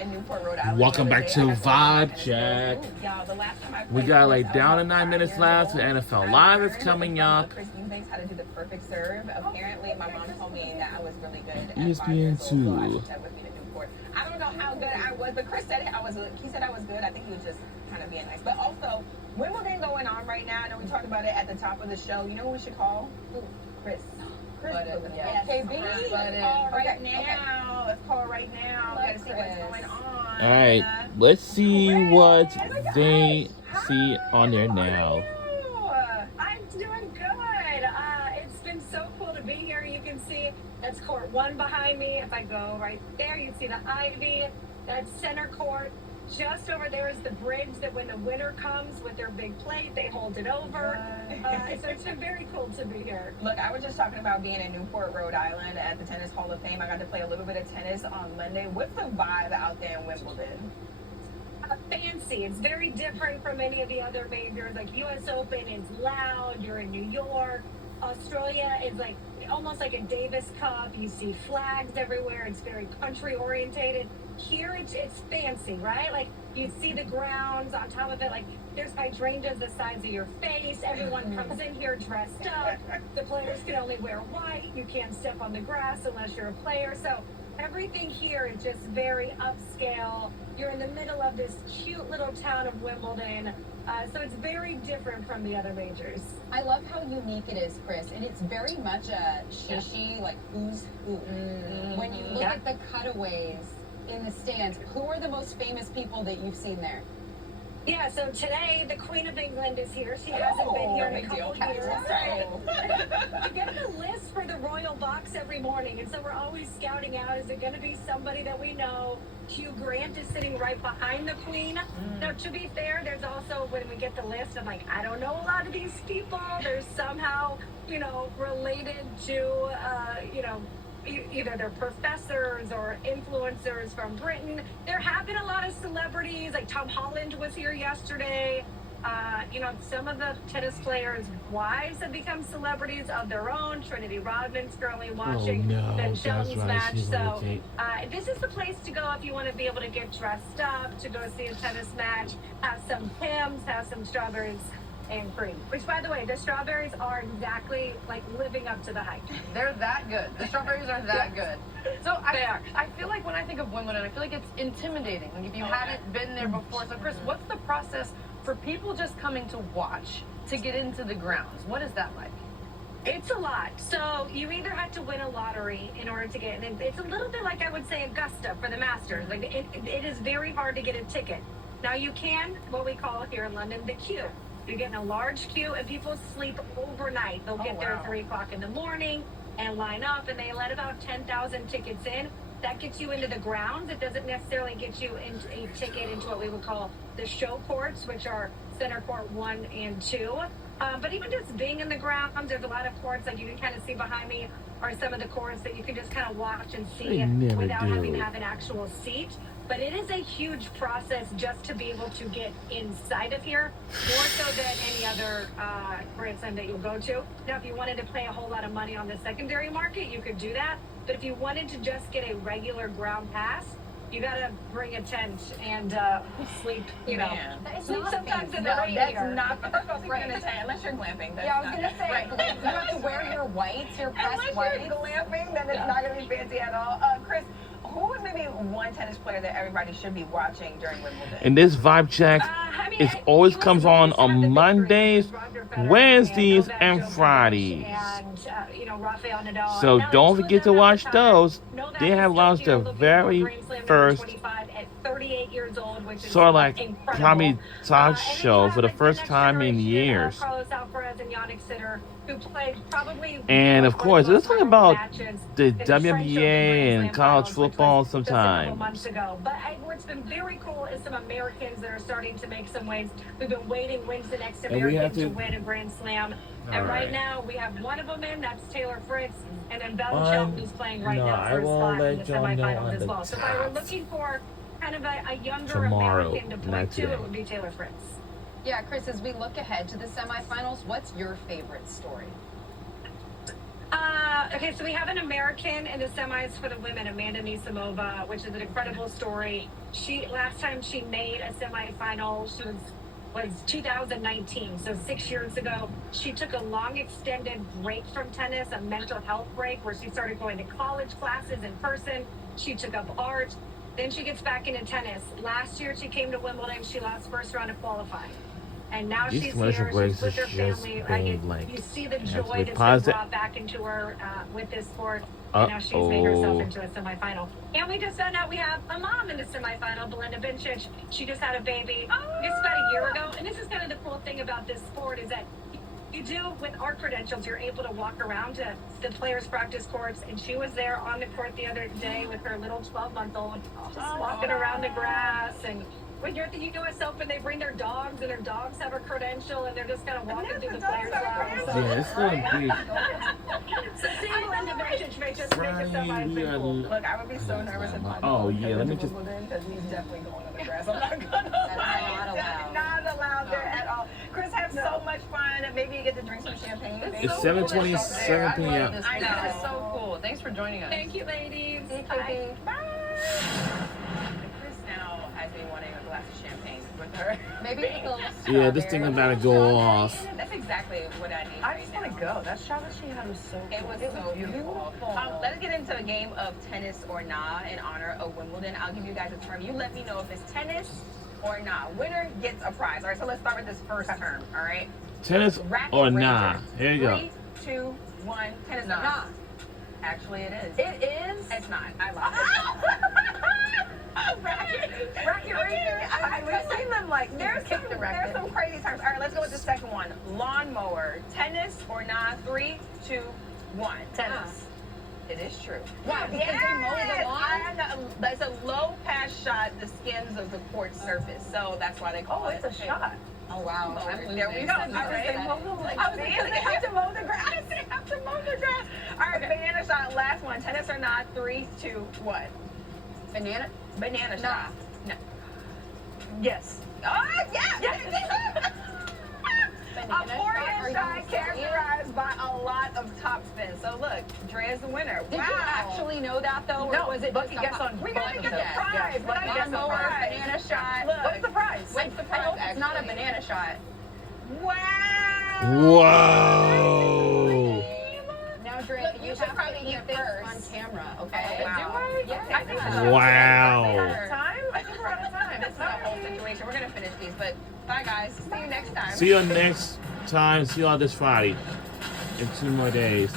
in Newport, Rhode Island. Welcome back to Vibe Check. We got like down to 9 minutes left. The NFL Live is coming up. Chris Eubanks how to do the perfect serve. Apparently, my mom told me that I was really good. ESPN 2. I don't know how good I was, but Chris said I was. He said I was good. I think he was just kind of being nice. But also, Wimbledon going on right now. I know we talked about it at the top of the show. You know what we should call? Chris. Yes. KB. Let's call right now. Let's call right now. We gotta see what's going on. All right, let's see what they see on there now. I'm doing good. It's been so cool to be here. You can see that's court 1 behind me. If I go right there, you see the ivy. That's center court. Just over there is the bridge that when the winner comes with their big plate, they hold it over. So it's been very cool to be here. Look, I was just talking about being in Newport, Rhode Island at the Tennis Hall of Fame. I got to play a little bit of tennis on Monday. What's the vibe out there in Wimbledon? Fancy. It's very different from any of the other majors. Like U.S. Open is loud. You're in New York. Australia is like almost like a Davis Cup. You see flags everywhere. It's very country orientated. Here it's fancy, right? Like you see the grounds on top of it. Like there's hydrangeas the size of your face. Everyone comes in here dressed up. The players can only wear white. You can't step on the grass unless you're a player. So everything here is just very upscale. You're in the middle of this cute little town of Wimbledon. So it's very different from the other majors. I love how unique it is, Chris, and it's very much a shishi, like who's who. When you look at the cutaways in the stands, who are the most famous people that you've seen there? Yeah, so today the Queen of England is here. She hasn't been here in a couple years. You get the list for the royal box every morning, and so we're always scouting out, is it going to be somebody that we know? Hugh Grant is sitting right behind the Queen. Now, to be fair, there's also, when we get the list, I'm like, I don't know a lot of these people. They're somehow, related to, either they're professors or influencers from Britain. There have been a lot of celebrities, like Tom Holland was here yesterday. Some of the tennis players' wives have become celebrities of their own. Trinity Rodman's currently watching Ben Shelton's match. So this is the place to go if you want to be able to get dressed up, to go see a tennis match, have some Pims, have some strawberries and cream. Which, by the way, the strawberries are exactly like living up to the hype. They're that good. The strawberries are that good. So I feel like when I think of Wimbledon, I feel like it's intimidating. Like if you hadn't been there before. So Chris, what's the process for people just coming to watch to get into the grounds? What is that like? It's a lot. So you either had to win a lottery in order to get in. It's a little bit like I would say Augusta for the Masters. Like it is very hard to get a ticket. Now you can, what we call here in London, the queue. You're getting a large queue, and people sleep overnight. They'll get there at 3 o'clock in the morning and line up, and they let about 10,000 tickets in. That gets you into the grounds. It doesn't necessarily get you into a ticket into what we would call the show courts, which are center court 1 and 2. But even just being in the grounds, there's a lot of courts, like you can kind of see behind me, are some of the courts that you can just kind of watch and see without having to have an actual seat. But it is a huge process just to be able to get inside of here, more so than any other Grand Slam that you'll go to. Now, if you wanted to pay a whole lot of money on the secondary market, you could do that. But if you wanted to just get a regular ground pass, you gotta bring a tent and sleep, sleep sometimes in the rain here. That's not, first of all, sleeping in a tent, unless you're glamping. I was gonna say, you have to wear your whites, your pressed whites. Unless you're glamping, then it's not gonna be fancy at all. Chris, who is maybe one tennis player that everybody should be watching during Wimbledon? And this Vibe Check, it always comes on Mondays, Wednesdays, and Fridays. Rafael Nadal. So don't forget to watch those. They have launched their very first sort of like comedy talk show for the first time in years. And of course, let's talk about the WNBA and college football sometimes. But what's been very cool is some Americans that are starting to make some waves. We've been waiting, when's the next American to win a Grand Slam? And right now, we have one of them in, that's Taylor Fritz, and then Bella Shelton, who's playing right now for a spot in the semifinals as well. So if I were looking for kind of a younger American to point to, it would be Taylor Fritz. Yeah, Chris, as we look ahead to the semifinals, what's your favorite story? Okay, so we have an American in the semis for the women, Amanda Nisimova, which is an incredible story. Last time she made a semifinal, she was 2019, so 6 years ago. She took a long extended break from tennis, a mental health break, where she started going to college classes in person. She took up art. Then she gets back into tennis. Last year she came to Wimbledon. She lost first round of qualifying. And now These she's commercial here. breaks She's with her is just family. being, like, You see the joy absolutely that's been positive. brought back into her with this sport. And now she's made herself Uh-oh. into a semifinal. And we just found out we have a mom in the semifinal, Belinda Bencic. She just had a baby just about a year ago. And this is kind of the cool thing about this sport is that you do, with our credentials, you're able to walk around to the players' practice courts. And she was there on the court the other day with her little 12-month-old, just walking around the grass. And when you're at the U.S. Open, they bring their dogs, and their dogs have a credential, and they're just kind of walking through the players' lounge. Yeah, it's gonna be. So seeing Belinda Bencic may just make it so Friday, we are. Look, I would be so nervous if my Oh, dog yeah, let me goes to just- Wimbledon, because he's definitely going on the grass. I'm not gonna. not allowed. Not allowed there at all. Chris, have so much fun. Maybe you get to drink some champagne. Maybe. It's so 7:27 cool that you're p.m. there. This I know. is so cool. Thanks for joining us. Thank you, ladies. Bye. Chris now has me wanting a glass of champagne with her. Maybe with a little Yeah, this thing strawberry. about to go off. That's exactly what I need. I right just now. want to go. That shot that she had was so It cool. was so beautiful. Let's get into a game of tennis or nah in honor of Wimbledon. I'll give you guys a term. You let me know if it's tennis or nah. Winner gets a prize. All right, so let's start with this first term. All right. Tennis Racket or ranger. nah? Here you go. 3, 2, 1. Tennis or Nah. nah? Actually, it is. It is. It's not. I lied. Racket ranger. We've seen them like There's kick some, the there's racket. some crazy terms. All right, let's go with the second one. Lawnmower. Tennis or nah? 3, 2, 1. Tennis. It is true. Wow, because they mow the lawn? I know. That's a low pass shot, the skins of the court surface. So that's why they call Oh, it. it's a shot. Oh, wow. I'm losing. There we go. I was Sorry. like, they have to mow the grass. They have to mow the grass. All right, banana shot. Last one. Tennis or not? 3, 2, 1. Banana? Banana Nah. shot. No. Yes. Oh, yeah. Banana A forehand shot? Are you shot characterized by a lot of topspin. So look, Drea's the winner. Did you actually know that though, or No, was it Bucky just gets on We both gotta of get them. the prize. Yes, We Bucky gotta gets get the on both. prize. banana shot? Look. What's the prize? What's the prize? It's not a banana shot. Wow. Whoa. Now, Dre, Look, you you should have probably to eat eat this first. on camera, okay? Wow. Do I? Yes. I think Yeah. so. Wow. Are we out of time? I think we're out of time. This is a whole situation. We're gonna finish these, but bye guys. See you next time. See you next time. See you all this Friday in 2 more days.